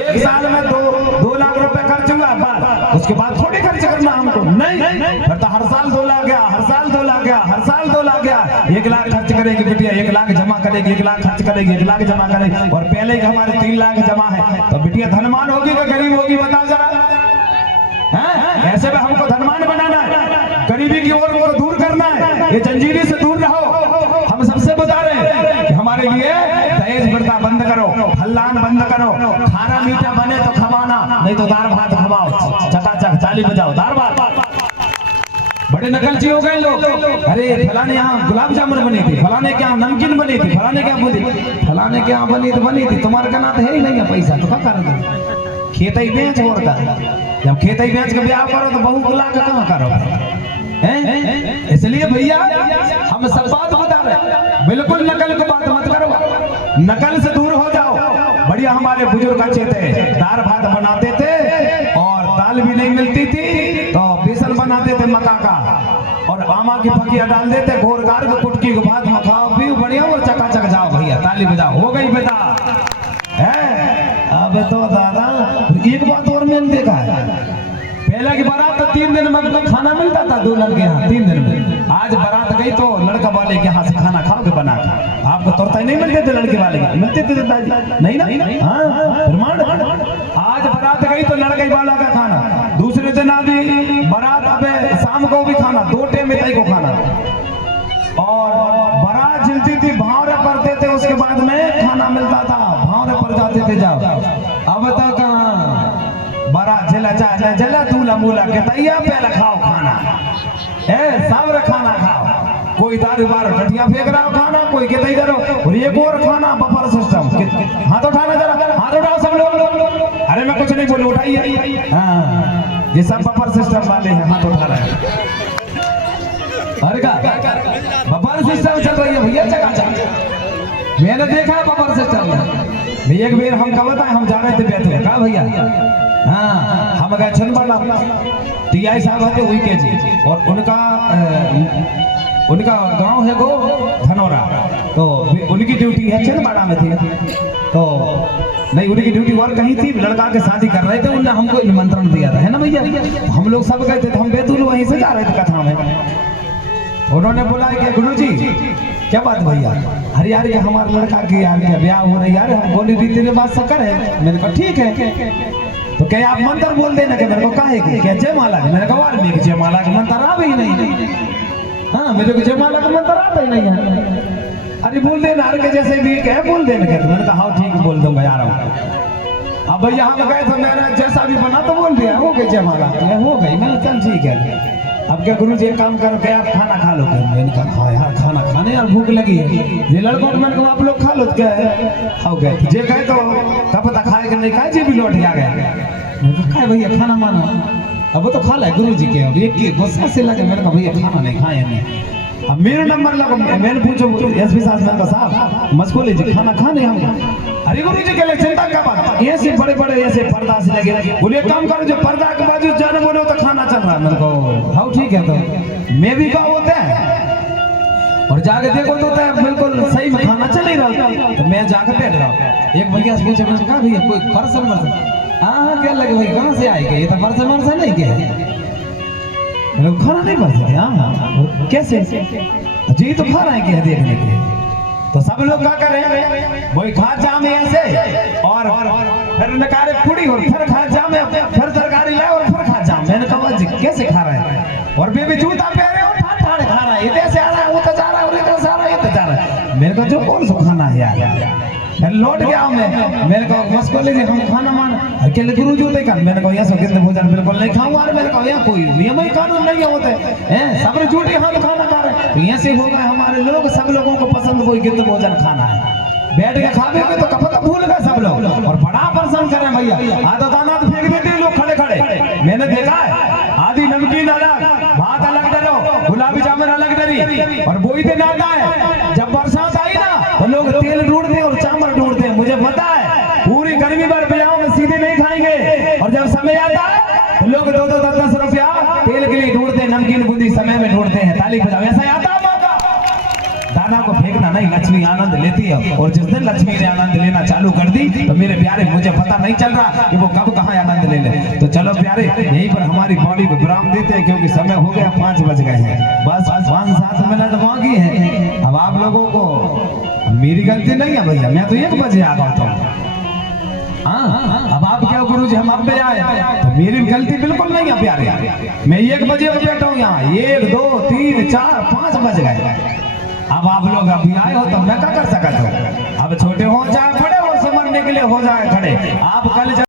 एक साल में 2 लाख रुपए खर्च हुआ, उसके बाद थोड़ी खर्च करना हमको, नहीं फिर तो हर साल 2 लाख गया, हर साल 2 लाख गया, हर साल 2 लाख गया। 1 लाख खर्च करेगी बिटिया, 1 लाख जमा करेगी, 1 लाख खर्च करेगी, 1 लाख जमा करेगी, और पहले ही हमारे 3 लाख जमा है, तो बिटिया धनवान होगी या गरीब होगी बताओ जरा? ऐसे में हमको धनवान बनाना है, गरीबी की ओर को दूर करना है, ये जंजीरी से दूर रहो। हम सबसे बता रहे हैं कि हमारे लिए दहेज प्रथा बंद करो, फलान बंद करो, खाना मीठा बने तो खवाना, नहीं तो दाल भात खवाओ, चकाचक ताली बजाओ, दाल भात। बड़े नकलची हो गए लोग, अरे फलाने यहाँ गुलाब जामुन बनी थी, फलाने के यहाँ नमकीन बनी थी, फलाने क्या बनी, फलाने के यहाँ बनी थी, तुम्हारे का ना तो है ही नहीं है पैसा, तो क्या करो? खेत ही बेच होता, जब खेत ही बेच के ब्याह करो तो बहू बुला के कहाँ करो? इसलिए भैया हम सब बात बता रहे, बिल्कुल नकल की बात मत करो, नकल से दूर हो जाओ। बढ़िया हमारे बुजुर्ग अच्छे थे, दाल भात बनाते थे और दाल भी नहीं मिलती थी तो बेसन बनाते थे मक्का का, और आमा की फकिया डाल देते, घोर गार को कुटकी के भात में खाओ पियो बढ़िया और चकाचक जाओ भैया, ताली बजाओ, हो गई बेटा है। अब तो दादा एक बात और मैंने देखा है, पहले की बारात तो 3 दिन में खाना मिलता था दुल्हन के यहाँ, 3 दिन में। आज बारात गई तो लड़का वाले के यहाँ से खाना खाओगे बना के, आपको तुरंत नहीं मिलते थे, लड़के वाले के मिलते थे नहीं ना? हाँ प्रमाण। आज बारात गई तो लड़के वाला का खाना, दूसरे दिन आदि बारात अब शाम को भी खाना, 2 टाइम मिठाई को खाना, और बारात जलती थी, भावरे पड़ते थे, उसके बाद में खाना मिलता था, भावरे पड़ जाते थे जाओ। अब तो कहाँ बारात जला दूल्हा मूला के तैया पहले खाओ खाना, सब खाना खाओ, कोई दारू बार टटिया फेंक रहा हो खाना, कोई कहते इधर और एक और खाना, बफर सिस्टम। हाथ उठाना जरा, हाथ उठाओ सब लोग। अरे मैं कुछ नहीं बोलूं, उठाइए। हाँ ये सब बफर सिस्टम वाले हैं, हाथ उठा रहे हैं। अरे का बफर सिस्टम चल रही है भैया, चकाचक मैंने देखा है बफर सिस्टम। एक बेर हम कब बताए, हम जा रहे थे बैतूल का भैया, हाँ हम गए छनबड़ा, टीआई साहब आते हुई के जी, और उनका गांव है गो धनौरा, तो उनकी ड्यूटी है छनबड़ा में थी, तो नहीं उनकी ड्यूटी और कहीं थी, लड़का के शादी कर रहे थे, उन्होंने हमको निमंत्रण दिया था, है ना भैया? हम लोग सब गए थे, तो हम बैतूल वहीं से जा रहे थे कथा में। उन्होंने बोला कि गुरुजी क्या बात भैया, अरे यार ये हमारे लड़का की यार ब्याह हो रही यार, हम बोली रीति रिवाज से करे। मैंने कहा ठीक है, तो क्या आप मंत्र बोल देना कि मेरे को काहे की, क्या जयमाला की? मैंने कहा वाल्मीकि जयमाला का मंत्र आवे ही नहीं। हाँ मेरे को जयमाला का मंत्र आता ही नहीं है। अरे बोल देना, हर के जैसे भी कहे बोल देना क्या? मैंने कहा हाँ ठीक बोल दूंगा यार। अब भैया हम गए तो मैंने जैसा भी बना तो बोल दिया, हो गई जयमाला, हो गई। मैंने चल ठीक है, अब क्या गुरु जी एक काम करो, क्या आप खाना खा लो? मैंने कहा हाँ यार खाना खाने यार भूख लगी है। ये लड़कों मैंने कहा आप लोग खा लो, क्या है हो गए जे कहे तो कब पता खाए कि नहीं खाए, जी भी लौट आ गए। खाए भैया खाना मानो, अब वो तो खा ले गुरु जी के, अब एक गुस्सा से लगे। मैंने कहा भैया खाना नहीं खाए नहीं। अब मेरा नंबर लगा, मैंने पूछो एसपी साहब मस्कोली जी खाना खाने हम। अरे गुरु जी के लिए चिंता का बात, ऐसे बड़े बड़े ऐसे पर्दा से लगे, बोले काम करो जो पर्दा के बाजू जाने बोले तो खाना चल रहा है। मेरे को हाँ ठीक है, तो मैं भी कहा होता है और जाके देखो तो बिल्कुल सही में खाना चल ही रहा, तो मैं जाकर बैठ रहा। एक भैया से पूछे, मैंने कहा भैया कोई पर्सन वर्सन? हाँ क्या लगे भाई कहाँ से आएगा, ये तो पर्सन वर्सन नहीं क्या है, खाना नहीं बन सकते। हाँ कैसे जी, तो खा रहे हैं देखने के। तो सब लोग क्या करें, वही खा जाम ऐसे, और फिर नकारे पूरी और फिर खा जाम, फिर तरकारी लाए और फिर खा जाम। मैंने कहा जी कैसे खा रहे हैं, और बेबी जूता पहने और ठाड़ ठाड़ खा रहा है, इधर से आ रहा है वो तो जा रहा है, और इधर से आ रहा है ये तो जा रहा है। मेरे को जो कौन सा खाना है यार, फिर लौट गया मैं। मेरे को मस्कोली जी हम खाना मान अकेले गुरु जी होते, मैंने कहा यहाँ गिरते भोजन बिल्कुल नहीं खाऊंगा। मैंने कहा यहाँ कोई नियम ही कानून नहीं होते हैं, सब झूठी हाथ खाना खा रहे। तो ऐसे होगा हमारे लोग, सब लोगों को पसंद कोई गिरते भोजन खाना है, बैठ के खावे तो कपड़ा भूल गए सब लोग, और बड़ा परेशान करें भैया। आधा दाना तो फेंक देते लोग खड़े खड़े, मैंने देखा है। आधी नमकीन अलग, भात अलग डरो, गुलाबी जामुन अलग डरी, और वही दिन आता है जब बरसात आई ना, तो लोग तेल ढूंढते और चावल ढूंढते हैं। मुझे पता है पूरी गर्मी भर ब्याह में सीधे नहीं खाएंगे, और जब समय आता है तो लोग 2-2 10-10 रुपया तेल के लिए ढूंढते हैं, नमकीन बूंदी समय में ढूंढते हैं। ताली बजाओ, ऐसा आता है दाना को फेंक इतना नहीं, लक्ष्मी आनंद लेती है। और जिस दिन लक्ष्मी ने आनंद लेना चालू कर दी तो मेरे प्यारे मुझे पता नहीं चल रहा कि वो कब कहाँ आनंद ले ले। तो चलो प्यारे, यहीं पर हमारी बॉडी को विराम देते हैं, क्योंकि समय हो गया 5 बज गए हैं। बस 5-7 मिनट बाकी है। अब आप लोगों को, मेरी गलती नहीं है भैया, मैं तो 1 बजे आ गया था। हाँ, अब आप क्या गुरु जी, हम अब पे आए तो मेरी गलती बिल्कुल नहीं है प्यारे। मैं 1 बजे बैठा हूँ यहाँ, 1, 2, 3, 4, 5 बज गए। अब आप लोग अभी आए हो तो मैं क्या कर सकता हूँ। अब छोटे हो चाहे बड़े हो, समझने के लिए हो जाए खड़े। आप कल